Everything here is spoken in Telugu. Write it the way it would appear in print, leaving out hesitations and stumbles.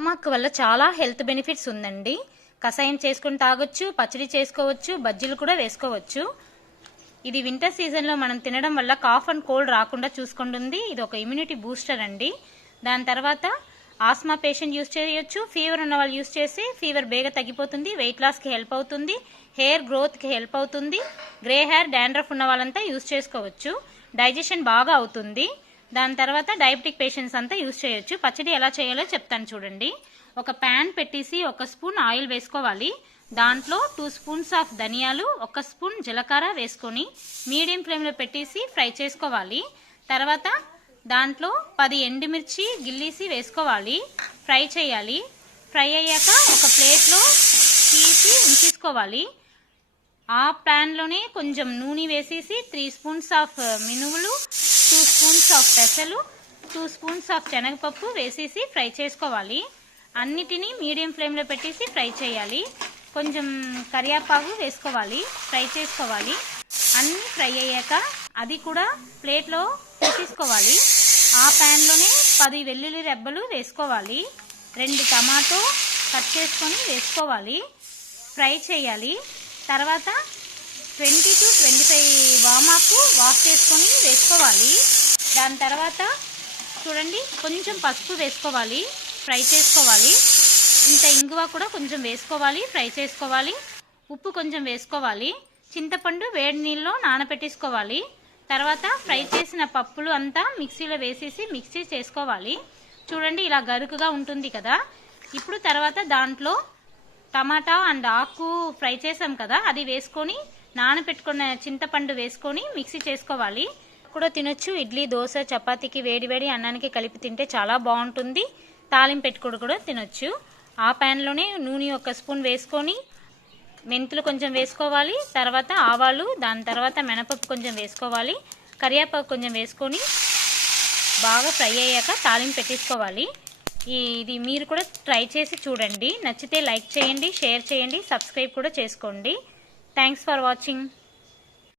వామాకు వల్ల చాలా హెల్త్ బెనిఫిట్స్ ఉందండి. కషాయం చేసుకుని తాగొచ్చు, పచ్చడి చేసుకోవచ్చు, బజ్జీలు కూడా వేసుకోవచ్చు. ఇది వింటర్ సీజన్లో మనం తినడం వల్ల కాఫ్ అండ్ కోల్డ్ రాకుండా చూసుకుంటుంది. ఇది ఒక ఇమ్యూనిటీ బూస్టర్ అండి. దాని తర్వాత ఆస్మా పేషెంట్ యూస్ చేయొచ్చు, ఫీవర్ ఉన్న వాళ్ళు యూస్ చేసి ఫీవర్ బేగా తగ్గిపోతుంది, వెయిట్ లాస్కి హెల్ప్ అవుతుంది, హెయిర్ గ్రోత్కి హెల్ప్ అవుతుంది. గ్రే హెయిర్, డాండ్రఫ్ ఉన్న వాళ్ళంతా యూస్ చేసుకోవచ్చు. డైజెషన్ బాగా అవుతుంది. దాని తర్వాత డయాబెటిక్ పేషెంట్స్ అంతా యూస్ చేయొచ్చు. పచ్చడి ఎలా చేయాలో చెప్తాను చూడండి. ఒక ప్యాన్ పెట్టేసి 1 స్పూన్ ఆయిల్ వేసుకోవాలి. దాంట్లో 2 స్పూన్స్ ఆఫ్ ధనియాలు, 1 స్పూన్ జీలకర్ర వేసుకొని మీడియం ఫ్లేమ్లో పెట్టేసి ఫ్రై చేసుకోవాలి. తర్వాత దాంట్లో 10 ఎండుమిర్చి గిల్లీసి వేసుకోవాలి, ఫ్రై చేయాలి. ఫ్రై అయ్యాక ఒక ప్లేట్లో తీసి ఉంచేసుకోవాలి. ఆ ప్యాన్లోనే కొంచెం నూనె వేసేసి 3 స్పూన్స్ ఆఫ్ మినుములు, 2 స్పూన్స్ ఆఫ్ పెసలు, 2 స్పూన్స్ ఆఫ్ శనగపప్పు వేసేసి ఫ్రై చేసుకోవాలి. అన్నిటినీ మీడియం ఫ్లేమ్లో పెట్టేసి ఫ్రై చేయాలి. కొంచెం కరివేపాకు వేసుకోవాలి, ఫ్రై చేసుకోవాలి. అన్నీ ఫ్రై అయ్యాక అది కూడా ప్లేట్లో తీసుకోవాలి. ఆ ప్యాన్లోనే 10 వెల్లుల్లి రెబ్బలు వేసుకోవాలి. 2 టమాటో కట్ చేసుకొని వేసుకోవాలి, ఫ్రై చేయాలి. తర్వాత 20 to 25 వామాకు వాష్ చేసుకొని వేసుకోవాలి. దాని తర్వాత చూడండి కొంచెం పసుపు వేసుకోవాలి, ఫ్రై చేసుకోవాలి. ఇంత ఇంగువ కూడా కొంచెం వేసుకోవాలి, ఫ్రై చేసుకోవాలి. ఉప్పు కొంచెం వేసుకోవాలి. చింతపండు వేడి నీళ్ళలో నానబెట్టేసుకోవాలి. తర్వాత ఫ్రై చేసిన పప్పులు అంతా మిక్సీలో వేసేసి మిక్సీ చేసుకోవాలి. చూడండి ఇలా గరుకుగా ఉంటుంది కదా. ఇప్పుడు తర్వాత దాంట్లో టమాటా అండ్ ఆకు ఫ్రై చేసాం కదా, అది వేసుకొని నానబెట్టుకున్న చింతపండు వేసుకొని మిక్సీ చేసుకోవాలి. కూడా తినొచ్చు. ఇడ్లీ, దోశ, చపాతీకి వేడివేడి అన్నానికి కలిపి తింటే చాలా బాగుంటుంది. తాలింపు పెట్టుకుని కూడా తినొచ్చు. ఆ ప్యాన్లోనే నూనె 1 స్పూన్ వేసుకొని మెంతులు కొంచెం వేసుకోవాలి. తర్వాత ఆవాలు, దాని తర్వాత మినపప్పు కొంచెం వేసుకోవాలి. కరివేపాకు కొంచెం వేసుకొని బాగా ఫ్రై అయ్యాక తాలింపు పెట్టేసుకోవాలి. ఇది మీరు కూడా ట్రై చేసి చూడండి. నచ్చితే లైక్ చేయండి, షేర్ చేయండి, సబ్స్క్రైబ్ కూడా చేసుకోండి. Thanks for watching.